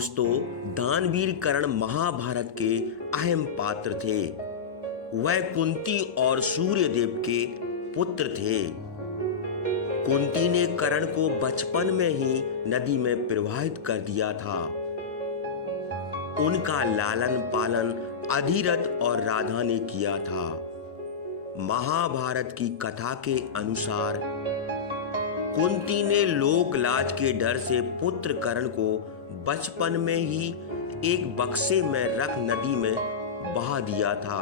दोस्तों, दानवीर कर्ण महाभारत के अहम पात्र थे। वह कुंती और सूर्यदेव के पुत्र थे। कुंती ने कर्ण को बचपन में ही नदी में प्रवाहित कर दिया था। उनका लालन पालन अधिरथ और राधा ने किया था। महाभारत की कथा के अनुसार कुंती ने लोक लाज के डर से पुत्र कर्ण को बचपन में ही एक बक्से में रख नदी में बहा दिया था।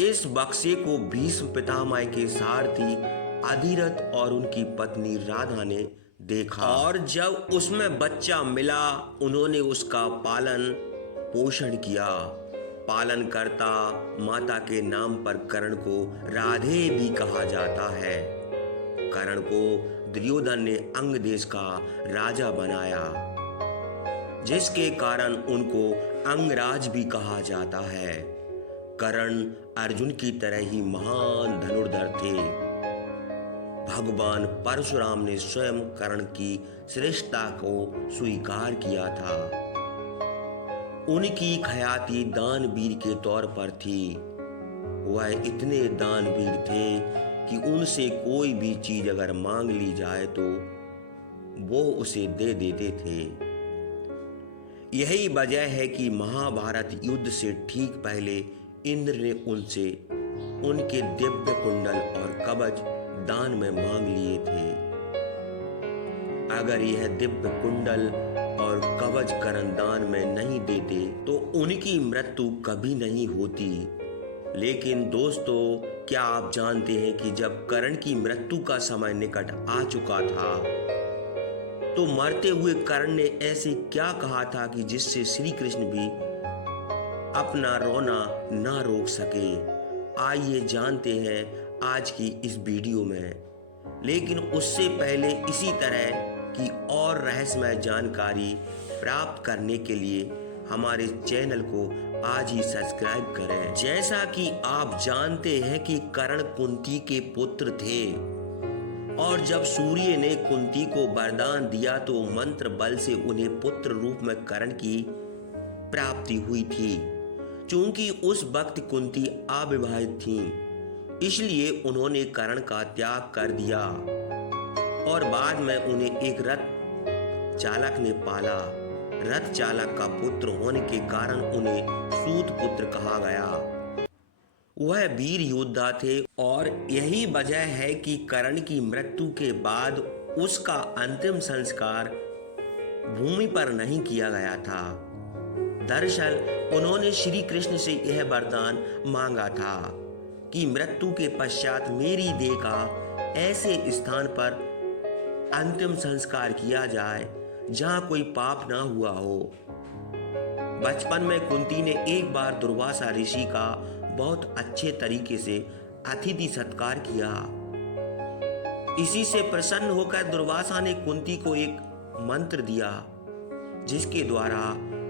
इस बक्से को भीष्म पितामह के सारथी अधिरथ और उनकी पत्नी राधा ने देखा और जब उसमें बच्चा मिला उन्होंने उसका पालन पोषण किया। पालनकर्ता माता के नाम पर कर्ण को राधे भी कहा जाता है। कर्ण को दुर्योधन ने अंग देश का राजा बनाया, जिसके कारण उनको अंगराज भी कहा जाता है। कर्ण अर्जुन की तरह ही महान धनुर्धर थे। भगवान परशुराम ने स्वयं कर्ण की श्रेष्ठता को स्वीकार किया था। उनकी ख्याति दानवीर के तौर पर थी। वह इतने दानवीर थे कि उनसे कोई भी चीज अगर मांग ली जाए तो वो उसे दे देते थे। यही वजह है कि महाभारत युद्ध से ठीक पहले इंद्र ने उनसे उनके दिव्य कुंडल और कवच दान में मांग लिए थे। अगर यह दिव्य कुंडल और कवच कर्ण दान में नहीं देते तो उनकी मृत्यु कभी नहीं होती। लेकिन दोस्तों, क्या आप जानते हैं कि जब कर्ण की मृत्यु का समय निकट आ चुका था तो मरते हुए कर्ण ने ऐसे क्या कहा था कि जिससे श्री कृष्ण भी अपना रोना ना रोक सके। आइए जानते हैं आज की इस वीडियो में। लेकिन उससे पहले इसी तरह की और रहस्यमय जानकारी प्राप्त करने के लिए हमारे चैनल को आज ही सब्सक्राइब करें। जैसा कि आप जानते हैं कि कर्ण कुंती के पुत्र थे और जब सूर्य ने कुंती को वरदान दिया तो मंत्र बल से उन्हें पुत्र रूप में कर्ण की प्राप्ति हुई थी। चूंकि उस वक्त कुंती अविवाहित थी, इसलिए उन्होंने कर्ण का त्याग कर दिया और बाद में उन्हें एक रथ चालक ने पाला। रथ चालक का पुत्र होने के कारण उन्हें सूत पुत्र कहा गया। वह वीर योद्धा थे और यही वजह है कि कर्ण की मृत्यु के बाद उसका अंतिम संस्कार भूमि पर नहीं किया गया था। दरअसल उन्होंने श्री कृष्ण से यह वरदान मांगा था कि मृत्यु के पश्चात मेरी देह का ऐसे स्थान पर अंतिम संस्कार किया जाए जहां कोई पाप ना हुआ हो। बचपन में कुंती ने एक बार दुर्वासा ऋषि का बहुत अच्छे तरीके से अतिथि सत्कार किया। इसी से प्रसन्न होकर दुर्वासा ने कुंती को एक मंत्र दिया जिसके द्वारा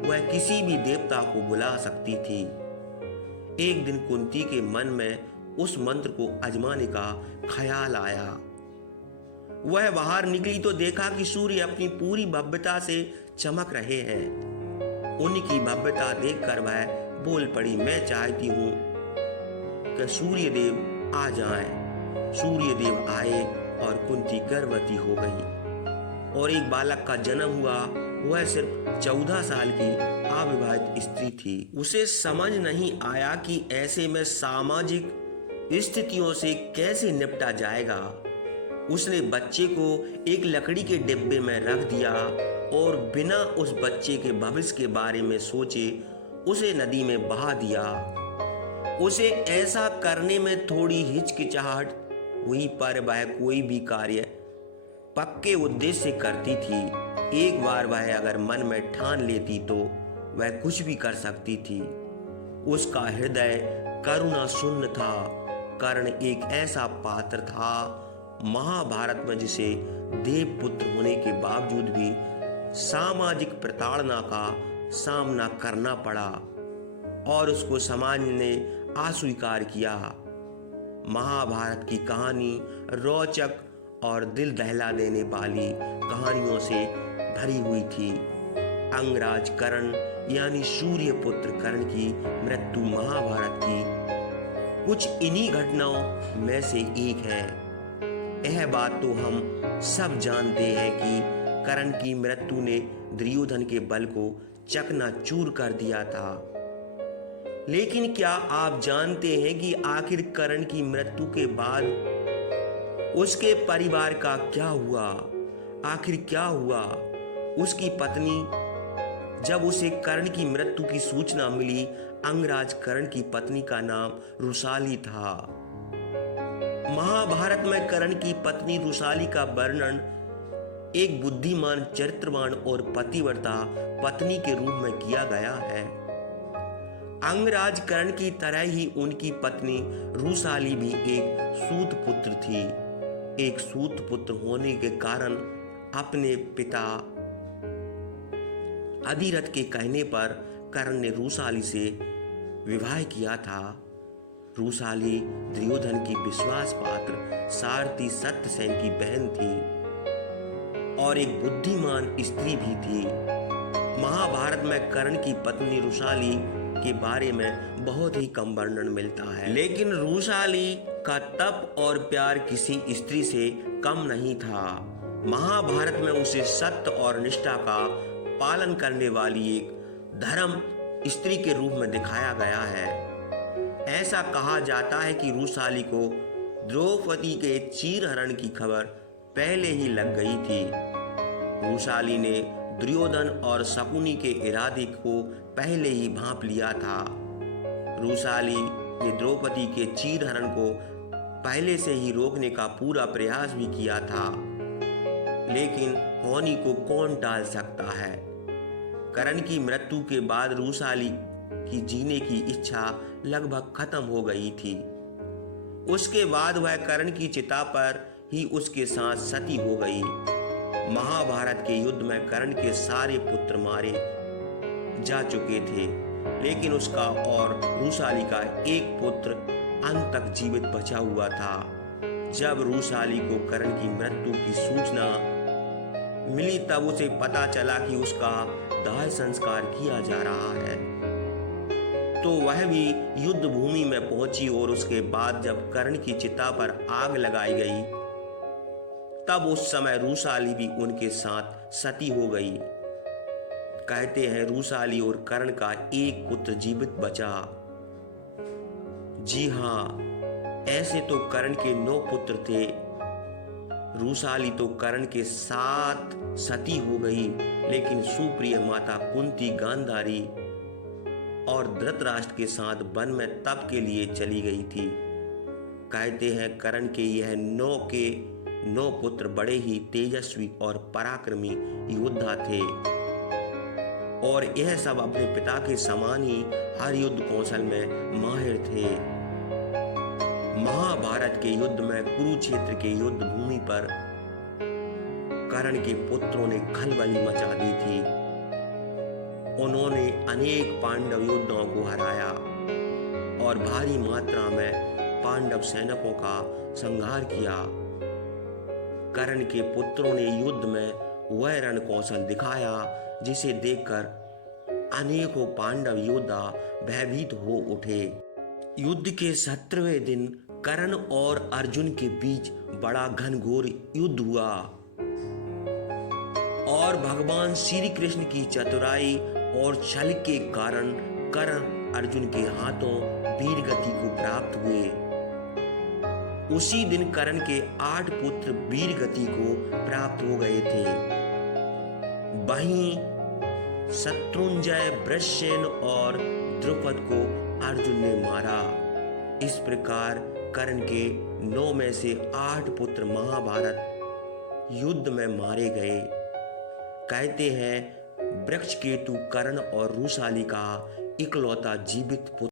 वह किसी भी देवता को बुला सकती थी। एक दिन कुंती के मन में उस मंत्र को आजमाने का ख्याल आया। वह बाहर निकली तो देखा कि सूर्य अपनी पूरी भव्यता से चमक रहे हैं। उनकी भव्यता देखकर वह बोल पड़ी, मैं चाहती हूं कि सूर्यदेव आ जाएं। सूर्यदेव आए और कुंती गर्भवती हो गई और एक बालक का जन्म हुआ। वह सिर्फ 14 साल की अविवाहित स्त्री थी। उसे समझ नहीं आया कि ऐसे में सामाजिक स्थितियों से कैसे निपटा जाएगा। उसने बच्चे को एक लकड़ी के डिब्बे में रख दिया और बिना उस बच्चे के भविष्य के बारे में सोचे उसे नदी में बहा दिया। उसे ऐसा करने में थोड़ी हिचकिचाहट हुई, पर वह कोई भी कार्य पक्के उद्देश्य से करती थी। एक बार वह अगर मन में ठान लेती तो वह कुछ भी कर सकती थी। उसका हृदय करुणा शून्य था। कर्ण एक ऐसा पात्र था महाभारत में जिसे देवपुत्र होने के बावजूद भी सामाजिक प्रताड़ना का सामना करना पड़ा और उसको समाज ने अस्वीकार किया। महाभारत की कहानी रोचक और दिल दहला देने वाली कहानियों से भरी हुई थी। अंगराज कर्ण यानी सूर्य पुत्र कर्ण की मृत्यु महाभारत की कुछ इन्हीं घटनाओं में से एक है। यह बात तो हम सब जानते हैं कि कर्ण की मृत्यु ने दुर्योधन के बल को चकनाचूर कर दिया था। लेकिन क्या आप जानते हैं कि आखिर कर्ण की मृत्यु के बाद उसके परिवार का क्या हुआ? आखिर क्या हुआ? उसकी पत्नी, जब उसे कर्ण की मृत्यु की सूचना मिली, अंगराज कर्ण की पत्नी का नाम रुसाली था। महाभारत में कर्ण की पत्नी रुसाली का वर्णन एक बुद्धिमान, चरित्रवान और पतिव्रता पत्नी के रूप में किया गया है। अंगराज कर्ण की तरह ही उनकी पत्नी रुसाली भी एक सूत पुत्र थी। एक सूत पुत्र होने के कारण अपने पिता अधिरथ के कहने पर कर्ण ने रुसाली से विवाह किया था। रुसाली दुर्योधन की विश्वास पात्र सारथी सत्यसेन की बहन थी और एक बुद्धिमान स्त्री भी थी। महाभारत में कर्ण की पत्नी रुसाली के बारे में बहुत ही कम वर्णन मिलता है, लेकिन रुसाली का तप और प्यार किसी स्त्री से कम नहीं था। महाभारत में उसे सत्य और निष्ठा का पालन करने वाली एक धर्म स्त्री के रूप में दिखाया गया है। ऐसा कहा जाता है कि रुसाली को द्रौपदी के चीरहरण की खबर पहले ही लग गई थी। रुसाली ने दुर्योधन और शकुनी के इरादे को पहले ही भांप लिया था। रुसाली ने द्रौपदी के चीरहरण को पहले से ही रोकने का पूरा प्रयास भी किया था, लेकिन होनी को कौन टाल सकता है। कर्ण की मृत्यु के बाद रुसाली की जीने की इच्छा लगभग खत्म हो गई थी। उसके बाद वह कर्ण की चिता पर ही उसके साथ सती हो गई। महाभारत के युद्ध में कर्ण के सारे पुत्र मारे जा चुके थे, लेकिन उसका और रुसाली का एक पुत्र अंत तक जीवित बचा हुआ था। जब रुसाली को कर्ण की मृत्यु की सूचना मिली, तब उसे पता चला कि उसका दाह संस्कार किया जा रहा है, तो वह भी युद्ध भूमि में पहुंची। और उसके बाद जब कर्ण की चिता पर आग लगाई गई, तब उस समय रुसाली भी उनके साथ सती हो गई। कहते हैं रुसाली और कर्ण का एक पुत्र जीवित बचा। जी हाँ, ऐसे तो कर्ण के 9 पुत्र थे। रुसाली तो कर्ण के साथ सती हो गई, लेकिन सुप्रिय माता कुंती गांधारी और धृतराष्ट्र के साथ वन में तप के लिए चली गई थी। कहते हैं कर्ण के यह 9 पुत्र बड़े ही तेजस्वी और पराक्रमी योद्धा थे और यह सब अपने पिता के समान ही हर युद्ध कौशल में माहिर थे। महाभारत के युद्ध में कुरुक्षेत्र के युद्ध भूमि पर कर्ण के पुत्रों ने खलबली मचा दी थी। उन्होंने अनेक पांडव योद्धाओं को हराया और भारी मात्रा में पांडव सैनिकों का संहार किया। कर्ण के पुत्रों ने युद्ध में वह रण कौशल दिखाया जिसे देखकर अनेकों पांडव योद्धा भयभीत हो उठे। युद्ध के 17वें दिन कर्ण और अर्जुन के बीच बड़ा घनघोर युद्ध हुआ और भगवान श्री कृष्ण की चतुराई और छल के कारण कर्ण अर्जुन के हाथों वीर गति को प्राप्त हुए। उसी दिन कर्ण के 8 पुत्र वीर गति को प्राप्त हो गए थे। वहीं शत्रुंजय, वृषसेन और द्रुपद को अर्जुन ने मारा। इस प्रकार कर्ण के 9 में से 8 पुत्र महाभारत युद्ध में मारे गए। कहते हैं वृक्षकेतु कर्ण और रुसाली का इकलौता जीवित पुत्र